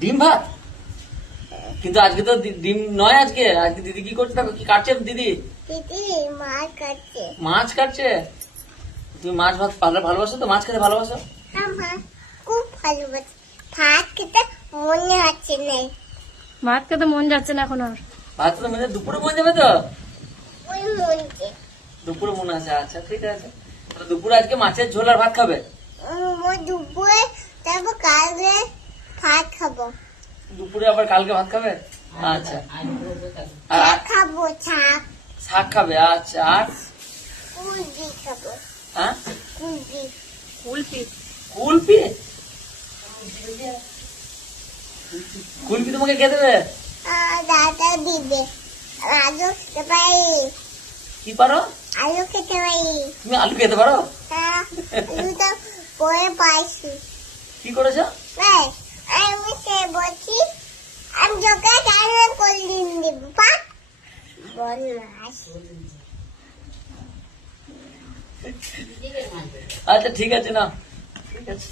ডিম ভাত? কিন্তু আজকে তো ডিম নয়, আজকে আজকে দিদি কি করছে? দেখো কি কাটছে দিদি। দিদি মাছ কাটছে। মাছ কাটছে? তুমি মাছ ভাত ভালোবাসো তো? মাছ খেতে ভালোবাসো? আমার খুব ভালোবাসি। ভাত খেতে মনে হচ্ছে না। ভাত খেতে মন যাচ্ছে না এখন আর। ভাত তো মানে দুপুরে মন যাবে তো? ওই মনকে দুপুরে মনে আছে, আচ্ছা ঠিক আছে। তাহলে দুপুরে আজকে মাছের ঝোল আর ভাত খাবে? ওই দুপুরে তারপর কালকে ভাত খাবো। দুপুরে আবার কালকে ভাত খাবে? আচ্ছা। আর শাক খাবো, শাক শাক খাবে? আচ্ছা। আর কুলপি খাবো। হ্যাঁ, কুলপি কুলপি? কুলপি? কুলপি তোমাকে কে দেবে? দাদা দিবে। আলু খেতে পারি। কি পারো? আলু খেতে পারি। তুমি আলু খেতে পারো? আলুটা পরে পাইছি। কি করেছো? আমি সে বলছি আমি তোকে রান্না করে দিন দিব। পাক বললাস। আচ্ছা ঠিক আছে, না ঠিক আছে।